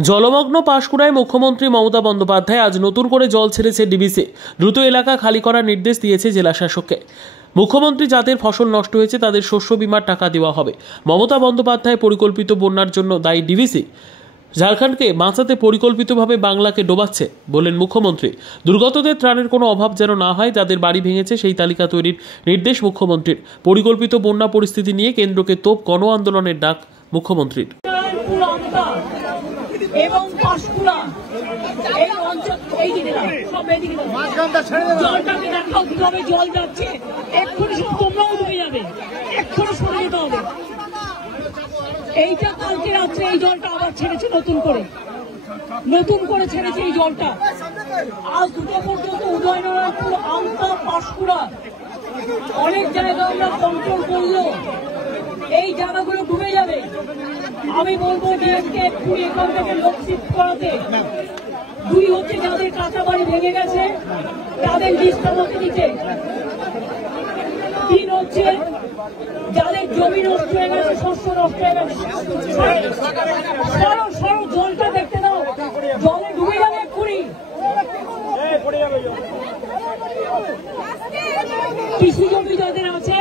জলমগ্ন পাঁশকুড়ায় মুখ্যমন্ত্রী মমতা বন্দ্যোপাধ্যায় আজ নতুন করে জল ছেড়েছে ডিবিসি। দ্রুত এলাকা খালি করার নির্দেশ দিয়েছে জেলা শাসককে। মুখ্যমন্ত্রী যাদের ফসল নষ্ট হয়েছে তাদের শস্য বীমার টাকা দেওয়া হবে। মমতা বন্দ্যোপাধ্যায় পরিকল্পিত বন্যার জন্য দায়ী ডিবিসি। ঝাড়খণ্ডকে বাঁচাতে পরিকল্পিতভাবে বাংলাকে ডোবাচ্ছে বলেন মুখ্যমন্ত্রী। দুর্গতদের ত্রাণের কোনো অভাব যেন না হয়, যাদের বাড়ি ভেঙেছে সেই তালিকা তৈরির নির্দেশ মুখ্যমন্ত্রীর। পরিকল্পিত বন্যা পরিস্থিতি নিয়ে কেন্দ্রকে তোপ গণ আন্দোলনের ডাক মুখ্যমন্ত্রীর। এবং পাঁশকুড়া এই অঞ্চল এই দিকে সব এদিকে জলটাকে দেখাও কিভাবে জল যাচ্ছে। এক্ষুনি সব তোমরাও ডুবে যাবে, এক্ষুনি সরে যেতে হবে। এইটা কালকে রাত্রে এই জলটা আবার ছেড়েছে নতুন করে ছেড়েছে এই জলটা। আজ দুটো পর্যন্ত উদয়নারায়ণপুর, আমতা, পাঁশকুড়া অনেক জায়গা আমরা কন্ট্রোল করলো, এই জায়গাগুলো ডুবে যাবে। আমি বলবো ডিএমকে এক্ষুনি এখান থেকে লোক শিফট করাতে। দুই হচ্ছে যাদের কাঁচা বাড়ি ভেঙে গেছে তাদের লিস্ট আমাকে দিতে। তিন হচ্ছে যাদের জমি নষ্ট হয়ে গেছে, শস্য নষ্ট হয়ে গেছে, সরো জলটা দেখতে দাও, জলে ডুবে যাবে এক্ষুনি। কৃষি জমি যাদের আছে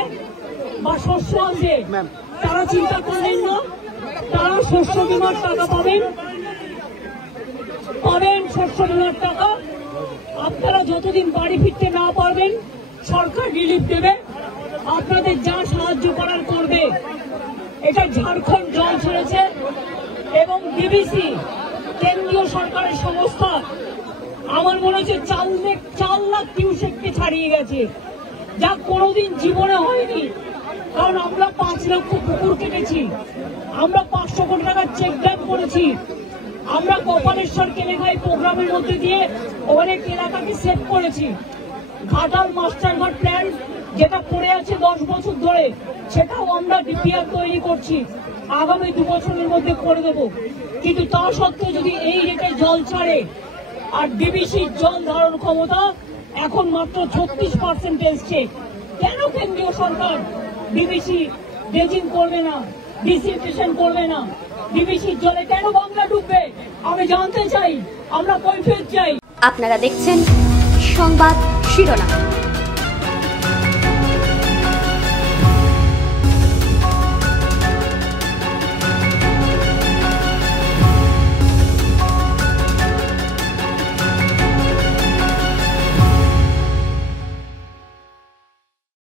বা শস্য আছে তারা চিন্তা করবেন না, তারা শস্য বীমার টাকা পাবেন শস্য বীমার টাকা। আপনারা যতদিন বাড়ি ফিরতে না পারবেন সরকার রিলিফ দেবে, আপনাদের যা সাহায্য করার করবে। এটা ঝাড়খণ্ড জল ছেড়েছে এবং ডিবিসি কেন্দ্রীয় সরকারের সংস্থা আমার মনে হচ্ছে 4 লাখ কিউসেককে ছাড়িয়ে গেছে, যা কোনোদিন জীবনে হয়নি। কারণ আমরা 5 লক্ষ পুকুর কেটেছি, আমরা 500 কোটি টাকার চেক ড্যাম করেছি, আমরা কপালেশ্বর কেলেঘাই প্রোগ্রামের মধ্যে দিয়ে অনেক এলাকাকে সেভ করেছি। ঘাটাল মাস্টারঘাট প্ল্যান যেটা পড়ে আছে 10 বছর ধরে, সেটাও আমরা ডিপিআর তৈরি করছি, আগামী 2 বছরের মধ্যে করে দেব। কিন্তু তা সত্ত্বেও যদি এই রেটে জল ছাড়ে, আর ডিবিসির জল ধারণ ক্ষমতা এখন মাত্র 36% এসছে, কেন কেন্দ্রীয় সরকার ডিবিসি ড্রেজিং করবে না, ডিসিনফেকশন করবে না? ডিবিসির জলে কেন বাংলা ডুববে আমি জানতে চাই, আমরা কৈফিয়ত চাই। আপনারা দেখছেন সংবাদ শিরোনাম।